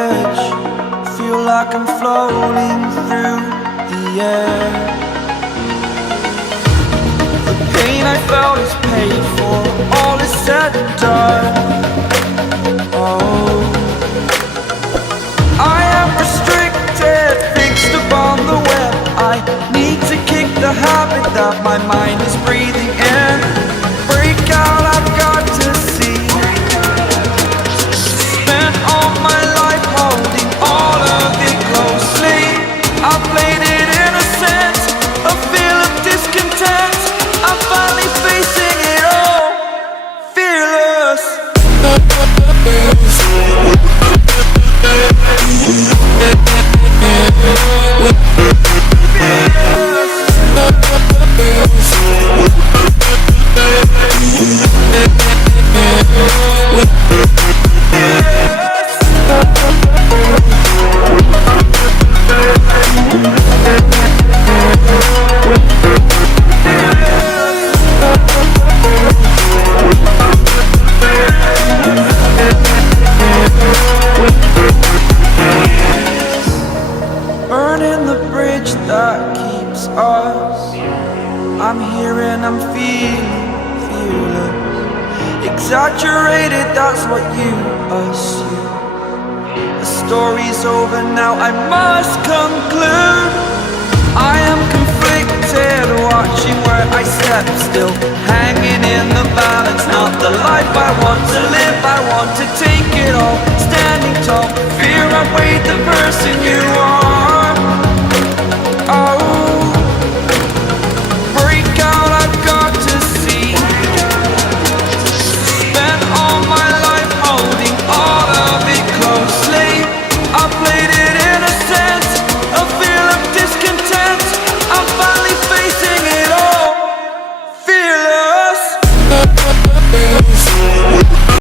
edge, feel like I'm floating through the air. The pain I felt is paid for, all is said and done. Oh, I am restricted, fixed upon the web. I need to kick the habit that my mind is breathing in. Break out, I've got to see. Spent all my life holding all of it closely. I played it innocent, a feel of discontent. I'm finally facing it all, fearless. Burning the bridge that keeps us. I'm here and I'm feeling fearless. Exaggerated, that's what you assume. The story's over now, I must conclude. I am conflicted, watching where I step still, hanging in the balance. Not the life I want to live, I want to take it all. Standing tall, fear I weighed the person you are.